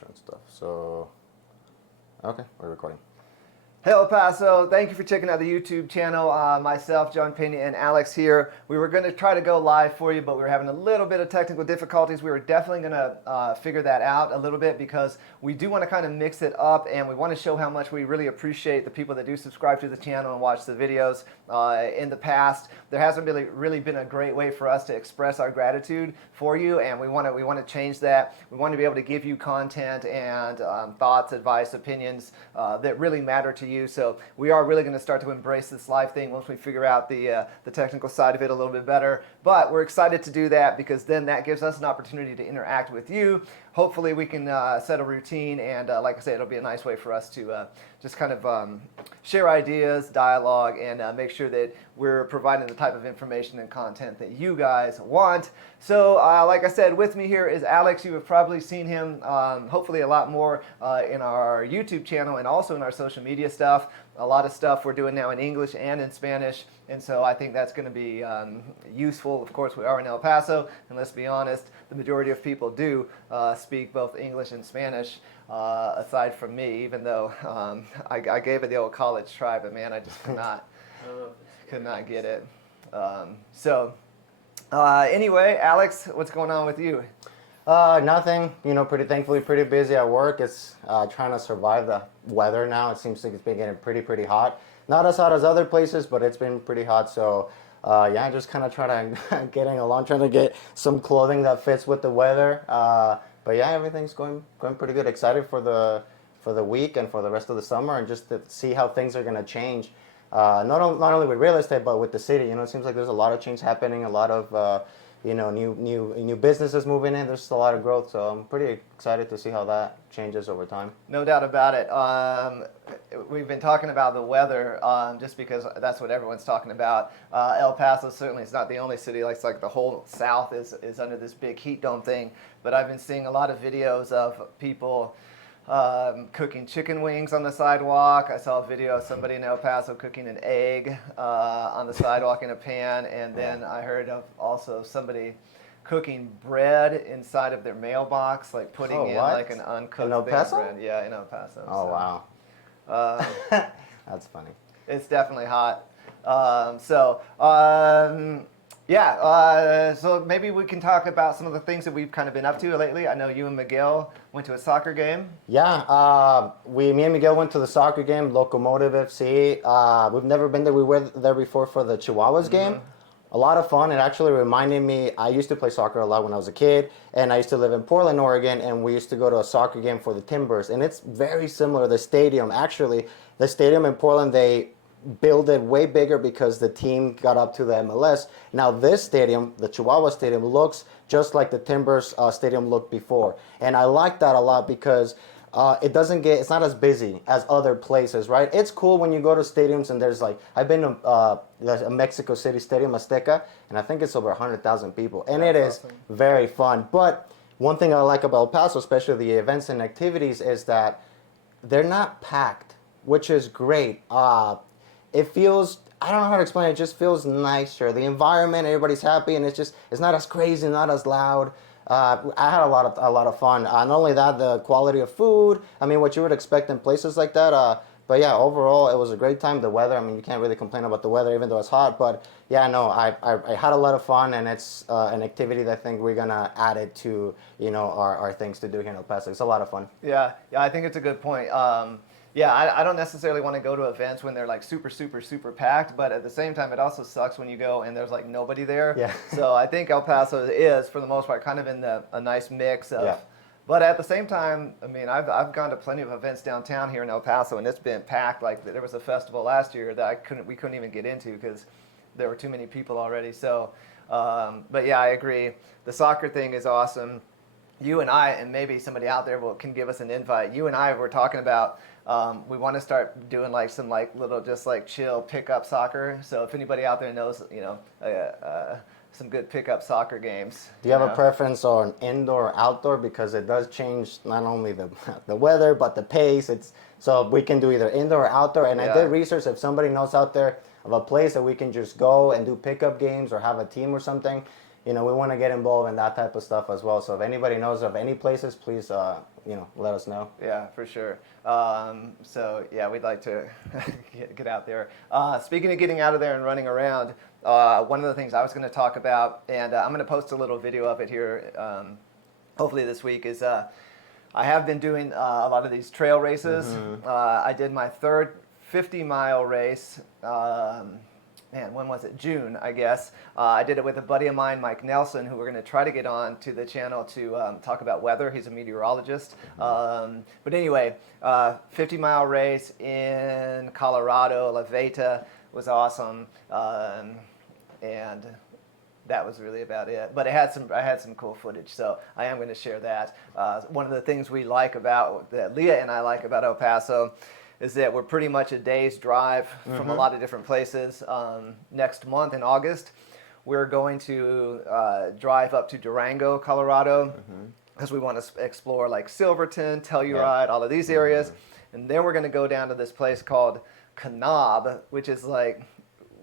insurance stuff. So, okay, we're recording. Hey El Paso, thank you for checking out the YouTube channel. Myself, John Peña, and Alex here. We were going to try to go live for you, but we were having a little bit of technical difficulties. We were definitely going to figure that out a little bit because we do want to kind of mix it up, and we want to show how much we really appreciate the people that do subscribe to the channel and watch the videos. In the past, there hasn't really been a great way for us to express our gratitude for you, and we want to change that. We want to be able to give you content and thoughts, advice, opinions that really matter to you. So we are really going to start to embrace this live thing once we figure out the technical side of it a little bit better. But we're excited to do that because then that gives us an opportunity to interact with you. Hopefully we can set a routine, and like I say, it'll be a nice way for us to just kind of share ideas, dialogue, and make sure that we're providing the type of information and content that you guys want. So like I said, with me here is Alex. You have probably seen him hopefully a lot more in our YouTube channel and also in our social media stuff. A lot of stuff we're doing now in English and in Spanish, and so I think that's going to be useful. Of course, we are in El Paso, and let's be honest, the majority of people do speak both English and Spanish, aside from me, even though I gave it the old college try, but man, I just could not get it. Anyway, Alex, what's going on with you? Nothing. Thankfully pretty busy at work. It's trying to survive the weather now. It seems like it's been getting pretty hot. Not as hot as other places, but it's been pretty hot. So just kind of trying to getting along, trying to get some clothing that fits with the weather. But yeah, everything's going pretty good. Excited for the week and for the rest of the summer, and just to see how things are going to change. Not only with real estate, but with the city. It seems like there's a lot of change happening. A lot of new businesses moving in. There's a lot of growth, so I'm pretty excited to see how that changes over time. No doubt about it. We've been talking about the weather just because that's what everyone's talking about. El Paso certainly is not the only city. It's like the whole South is under this big heat dome thing. But I've been seeing a lot of videos of people cooking chicken wings on the sidewalk. I saw a video of somebody in El Paso cooking an egg on the sidewalk in a pan, and then I heard of also somebody cooking bread inside of their mailbox, like putting in like an uncooked bit of bread. Yeah, in El Paso. Oh, wow. That's funny. It's definitely hot. So maybe we can talk about some of the things that we've kind of been up to lately. I know you and Miguel went to a soccer game. Yeah, me and Miguel went to the soccer game, Locomotive FC. We've never been there. We were there before for the Chihuahuas game. A lot of fun. It actually reminded me, I used to play soccer a lot when I was a kid, and I used to live in Portland, Oregon, and we used to go to a soccer game for the Timbers, and it's very similar. The stadium in Portland, they build it way bigger because the team got up to the MLS. Now this stadium, the Chihuahua Stadium, looks just like the Timbers stadium looked before. And I like that a lot because it's not as busy as other places, right? It's cool when you go to stadiums and there's I've been to a Mexico City Stadium, Azteca, and I think it's over 100,000 people. And it is very fun. But one thing I like about El Paso, especially the events and activities, is that they're not packed, which is great. It feels, I don't know how to explain it, just feels nicer. The environment, everybody's happy, and it's not as crazy, not as loud. I had a lot of fun. Not only that, the quality of food, what you would expect in places like that. But yeah, overall, it was a great time. The weather, you can't really complain about the weather, even though it's hot. But yeah, no, I had a lot of fun, and it's an activity that I think we're gonna add it to our things to do here in El Paso. It's a lot of fun. Yeah, I think it's a good point. I don't necessarily want to go to events when they're super packed, but at the same time, it also sucks when you go and there's nobody there. Yeah. So I think El Paso is, for the most part, kind of in a nice mix of. Yeah. But at the same time, I've gone to plenty of events downtown here in El Paso, and it's been packed. There was a festival last year that we couldn't even get into because there were too many people already. So, but yeah, I agree. The soccer thing is awesome. You and I, and maybe somebody out there can give us an invite. You and I were talking about we want to start doing some little just chill pickup soccer. So if anybody out there knows some good pickup soccer games. Do you have a preference on indoor or outdoor? Because it does change not only the weather but the pace. So we can do either indoor or outdoor. And I did research. If somebody knows out there of a place that we can just go and do pickup games or have a team or something, we want to get involved in that type of stuff as well. So if anybody knows of any places, please let us know. Yeah, for sure. So yeah, we'd like to get out there. Speaking of getting out of there and running around, one of the things I was going to talk about, and I'm going to post a little video of it here, hopefully this week, is I have been doing a lot of these trail races. I did my third 50-mile race. When was it? June, I guess. I did it with a buddy of mine, Mike Nelson, who we're going to try to get on to the channel to talk about weather. He's a meteorologist. But anyway, 50-mile race in Colorado, La Veta was awesome. And that was really about it. But I had some cool footage, so I am going to share that. One of the things that Leah and I like about El Paso is that we're pretty much a day's drive from a lot of different places. Next month in August, we're going to drive up to Durango, Colorado, because we want to explore like Silverton, Telluride, all of these areas. And then we're going to go down to this place called Kanab, which is like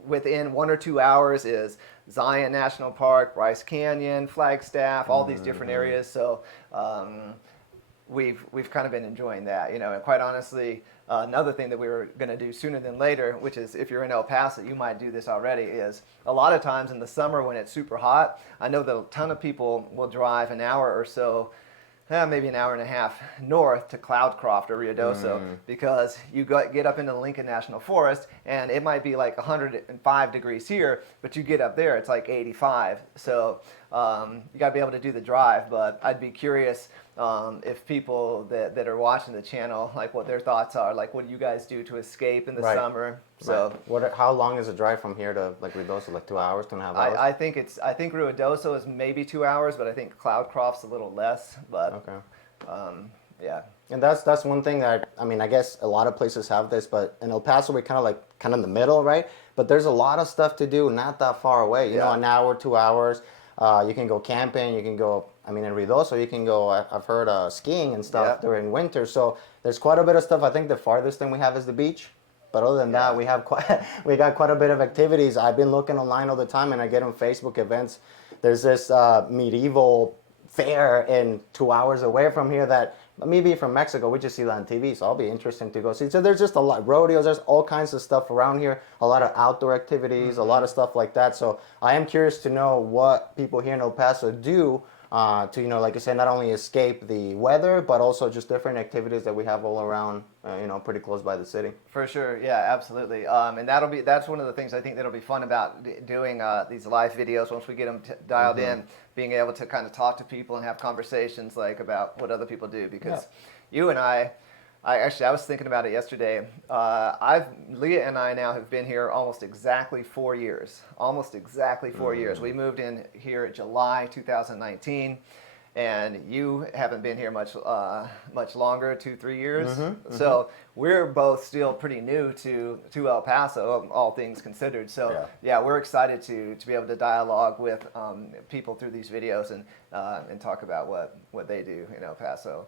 within 1 or 2 hours is Zion National Park, Bryce Canyon, Flagstaff, all these different areas. So we've kind of been enjoying that, and quite honestly, another thing that we were going to do sooner than later, which is if you're in El Paso, you might do this already, is a lot of times in the summer when it's super hot, I know that a ton of people will drive an hour or so, maybe an hour and a half north to Cloudcroft or Ruidoso, because you get up into the Lincoln National Forest and it might be like 105 degrees here, but you get up there, it's like 85. So you got to be able to do the drive, but I'd be curious if people that are watching the channel, like what their thoughts are, like what do you guys do to escape in the summer? So how long is the drive from here to like Ruidoso? Like 2 hours, 2.5 hours? I think Ruidoso is maybe 2 hours, but I think Cloudcroft's a little less. But yeah. And that's one thing that I guess a lot of places have this, but in El Paso we're kind of in the middle, right? But there's a lot of stuff to do not that far away. You know, an hour, 2 hours. You can go camping. You can go. In Ruidoso, you can go. I've heard skiing and stuff during winter. So there's quite a bit of stuff. I think the farthest thing we have is the beach. But other than that, we got quite a bit of activities. I've been looking online all the time, and I get on Facebook events. There's this medieval fair in 2 hours away from here that maybe from Mexico. We just see that on TV, so I'll be interested to go see. So there's just a lot rodeos. There's all kinds of stuff around here. A lot of outdoor activities, a lot of stuff like that. So I am curious to know what people here in El Paso do to, like I said, not only escape the weather, but also just different activities that we have all around, pretty close by the city. For sure, yeah, absolutely. And that's one of the things I think that'll be fun about doing these live videos once we get them dialed in, being able to kind of talk to people and have conversations like about what other people do, because you and I was thinking about it yesterday. Leah and I now have been here almost exactly 4 years. Almost exactly 4 years. We moved in here in July 2019, and you haven't been here much longer, 2-3 years. So we're both still pretty new to El Paso, all things considered. So yeah, we're excited to be able to dialogue with people through these videos and talk about what they do in El Paso.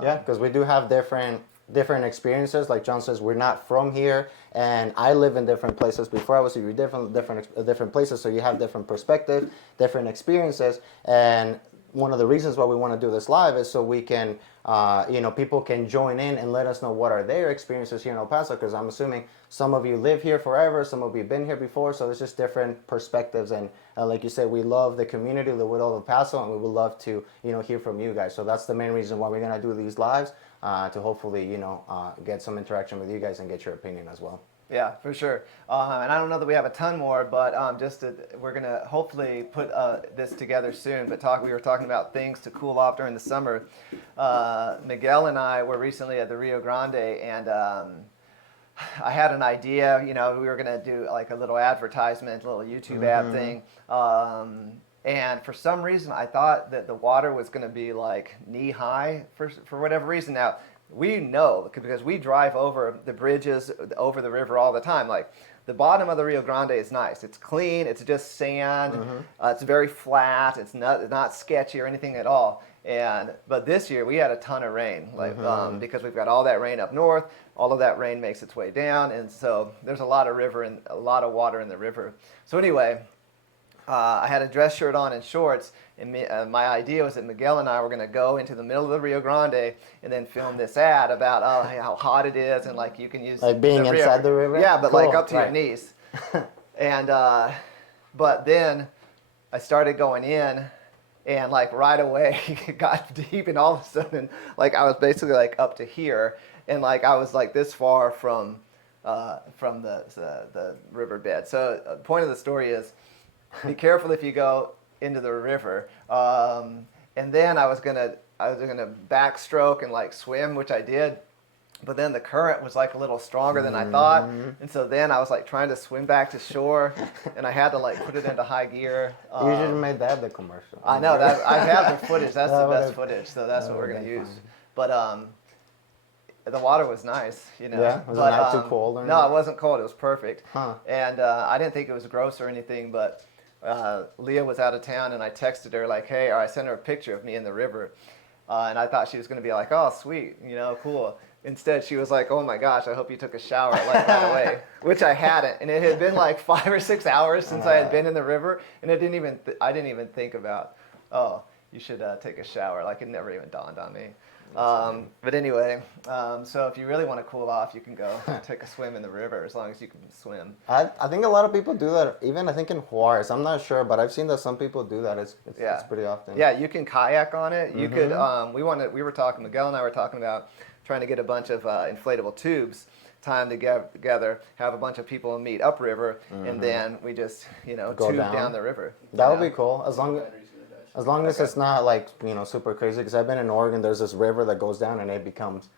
Because we do have different experiences. Like John says, we're not from here, and I live in different places before. I was in different places, so you have different perspectives, different experiences. And one of the reasons why we want to do this live is so we can, people can join in and let us know what are their experiences here in El Paso, because I'm assuming some of you live here forever, some of you have been here before, so there's just different perspectives. And like you said, we love the community, we love El Paso, and we would love to, hear from you guys. So that's the main reason why we're going to do these lives, to hopefully, get some interaction with you guys and get your opinion as well. Yeah, for sure. And I don't know that we have a ton more, but we're going to hopefully put this together soon. But we were talking about things to cool off during the summer. Miguel and I were recently at the Rio Grande, and I had an idea. We were going to do like a little advertisement, a little YouTube ad thing. And for some reason, I thought that the water was going to be like knee high for whatever reason. Now, we know because we drive over the bridges over the river all the time. Like the bottom of the Rio Grande is nice. It's clean. It's just sand. It's very flat. It's not sketchy or anything at all. But this year we had a ton of rain, because we've got all that rain up north. All of that rain makes its way down, and so there's a lot of water in the river. So anyway, I had a dress shirt on and shorts, and my idea was that Miguel and I were going to go into the middle of the Rio Grande and then film this ad about how hot it is, and like you can use Like being inside the river? Yeah, but Cool. like up to your knees. And but then I started going in, and like right away it got deep, and all of a sudden like I was basically like up to here, and like I was like this far from the riverbed. So the point of the story is, be careful if you go into the river. And then I was gonna backstroke and like swim, which I did. But then the current was like a little stronger than I thought, and so then I was like trying to swim back to shore, and I had to like put it into high gear. You should have made that the commercial. I know that I have the footage. That's the best footage, so that's what we're gonna use. But the water was nice, you know. Yeah, was it not too cold? Or no, anything? it wasn't cold. It was perfect. Huh. And I didn't think it was gross or anything, but Leah was out of town, and I texted her like, hey, or I sent her a picture of me in the river, and I thought she was going to be like, oh, sweet, you know, cool. Instead, she was like, oh my gosh, I hope you took a shower like right away, which I hadn't, and it had been like 5 or 6 hours since I had been in the river, and I didn't even think about, oh, you should take a shower. Like it never even dawned on me. But anyway, so if you really want to cool off, you can go take a swim in the river as long as you can swim. I think a lot of people do that. Even I think in Juarez, I'm not sure, but I've seen that some people do that. It's pretty often. Yeah, you can kayak on it. You could. Miguel and I were talking about trying to get a bunch of inflatable tubes timed together, have a bunch of people meet upriver, and then we just Go tube down. down the river. That would be cool, as long as it's not like super crazy. Because I've been in Oregon, there's this river that goes down and it becomes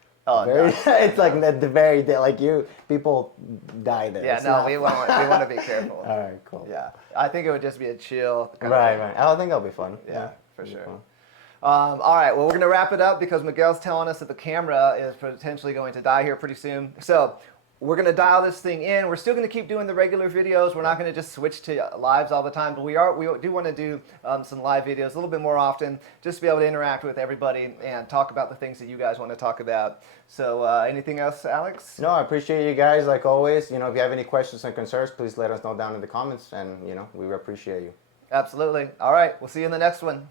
very. It's like the very day, like people die there. Yeah, we want to be careful. All right, cool. Yeah, I think it would just be a chill. Right. I think it'll be fun. Yeah, for sure. All right, well, we're going to wrap it up because Miguel's telling us that the camera is potentially going to die here pretty soon. So we're going to dial this thing in. We're still going to keep doing the regular videos. We're not going to just switch to lives all the time, but we do want to do some live videos a little bit more often, just to be able to interact with everybody and talk about the things that you guys want to talk about. So anything else, Alex? No, I appreciate you guys like always. If you have any questions and concerns, please let us know down in the comments, and we appreciate you. Absolutely. All right, we'll see you in the next one.